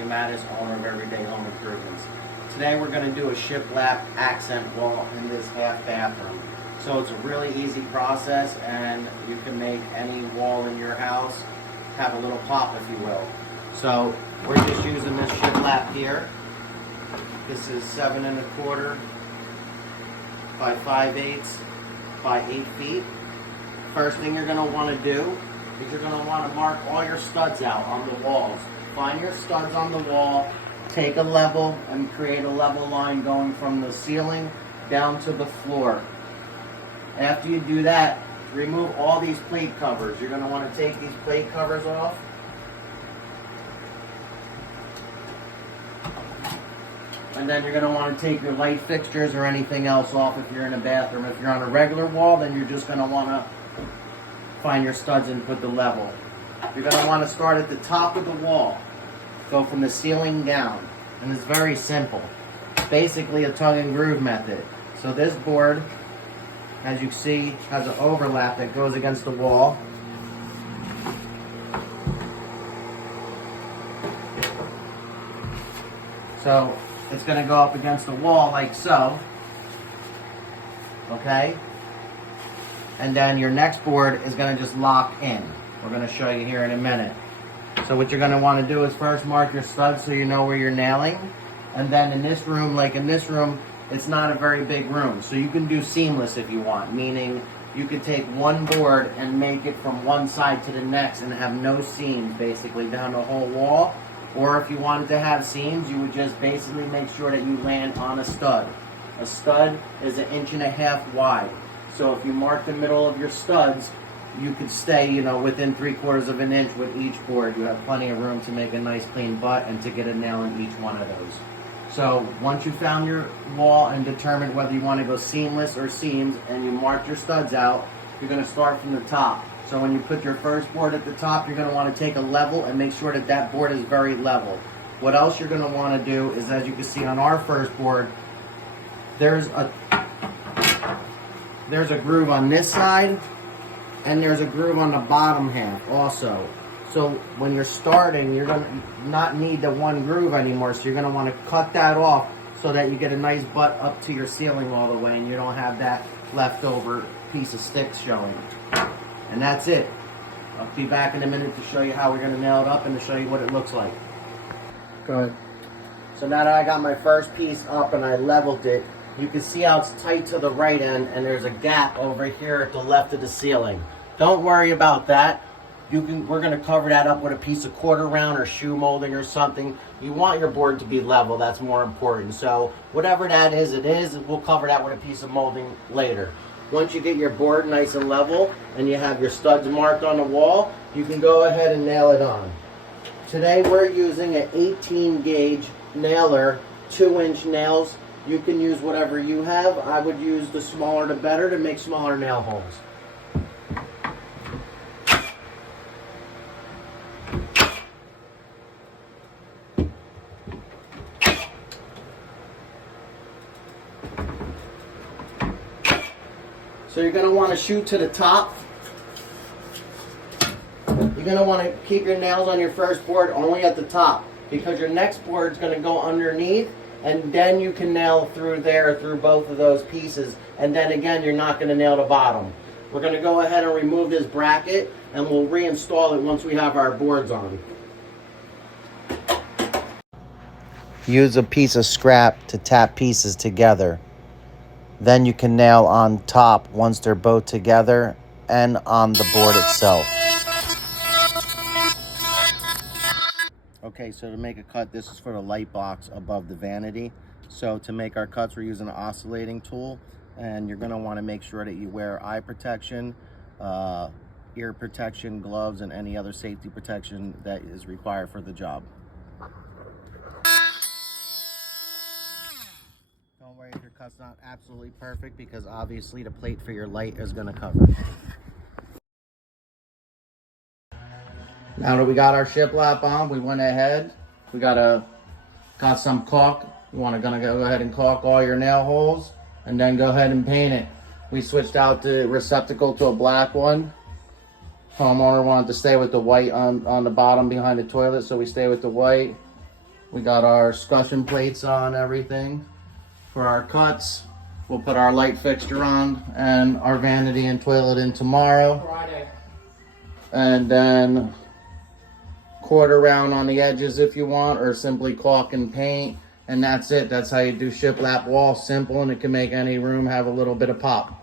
Mattis, owner of Everyday Home Improvements. Today we're going to do a shiplap accent wall in this half bathroom. So it's a really easy process, and you can make any wall in your house have a little pop, if you will. So we're just using this shiplap here. This is 7 1/4 by 5/8 by 8 feet. First thing you're going to want to do is you're going to want to mark all your studs out on the walls. Find your studs on the wall, take a level and create a level line going from the ceiling down to the floor. After you do that, remove all these plate covers. You're going to want to take these plate covers off. And then you're going to want to take your light fixtures or anything else off if you're in a bathroom. If you're on a regular wall, then you're just going to want to find your studs and put the level. You're going to want to start at the top of the wall. Go from the ceiling down. And it's very simple. It's basically a tongue and groove method. So this board, as you see, has an overlap that goes against the wall. So it's going to go up against the wall like so. Okay? And then your next board is going to just lock in. We're going to show you here in a minute. So what you're going to want to do is first mark your studs so you know where you're nailing. And then in this room, like in this room, it's not a very big room. So you can do seamless if you want, meaning you could take one board and make it from one side to the next and have no seams basically down the whole wall. Or if you wanted to have seams, you would just basically make sure that you land on a stud. A stud is 1.5 inches wide. So if you mark the middle of your studs, you could stay, within 3/4 of an inch with each board. You have plenty of room to make a nice clean butt and to get a nail in each one of those. So once you found your wall and determined whether you want to go seamless or seams and you marked your studs out, you're going to start from the top. So when you put your first board at the top, you're going to want to take a level and make sure that that board is very level. What else you're going to want to do is, as you can see on our first board, there's a groove on this side, and there's a groove on the bottom half also. So when you're starting, you're going to not need the one groove anymore, so you're going to want to cut that off so that you get a nice butt up to your ceiling all the way and you don't have that leftover piece of sticks showing. And that's it. I'll be back in a minute to show you how we're going to nail it up and to show you what it looks like. Go ahead. So now that I got my first piece up and I leveled it, you can see how it's tight to the right end and there's a gap over here at the left of the ceiling. Don't worry about that. We're going to cover that up with a piece of quarter round or shoe molding or something. You want your board to be level. That's more important. So whatever that is, it is. We'll cover that with a piece of molding later. Once you get your board nice and level and you have your studs marked on the wall, you can go ahead and nail it on. Today we're using an 18 gauge nailer, 2-inch nails. You can use whatever you have. I would use the smaller the better to make smaller nail holes. So you're going to want to shoot to the top. You're going to want to keep your nails on your first board only at the top, because your next board is going to go underneath, and then you can nail through there, through both of those pieces, and then again you're not going to nail the bottom. We're going to go ahead and remove this bracket, and we'll reinstall it once we have our boards on. Use a piece of scrap to tap pieces together. Then you can nail on top once they're both together and on the board itself. Okay, so to make a cut, this is for the light box above the vanity. So to make our cuts, we're using an oscillating tool, and you're going to want to make sure that you wear eye protection, ear protection, gloves, and any other safety protection that is required for the job. Don't worry if your cut's not absolutely perfect, because obviously the plate for your light is going to cover. Now that we got our shiplap on, we went ahead. We got some caulk. You want to go ahead and caulk all your nail holes, and then go ahead and paint it. We switched out the receptacle to a black one. Homeowner wanted to stay with the white on the bottom behind the toilet, so we stay with the white. We got our scutcheon plates on everything for our cuts. We'll put our light fixture on and our vanity and toilet in tomorrow. Friday. And then quarter round on the edges if you want, or simply caulk and paint. And that's it. That's how you do shiplap wall. Simple, and it can make any room have a little bit of pop.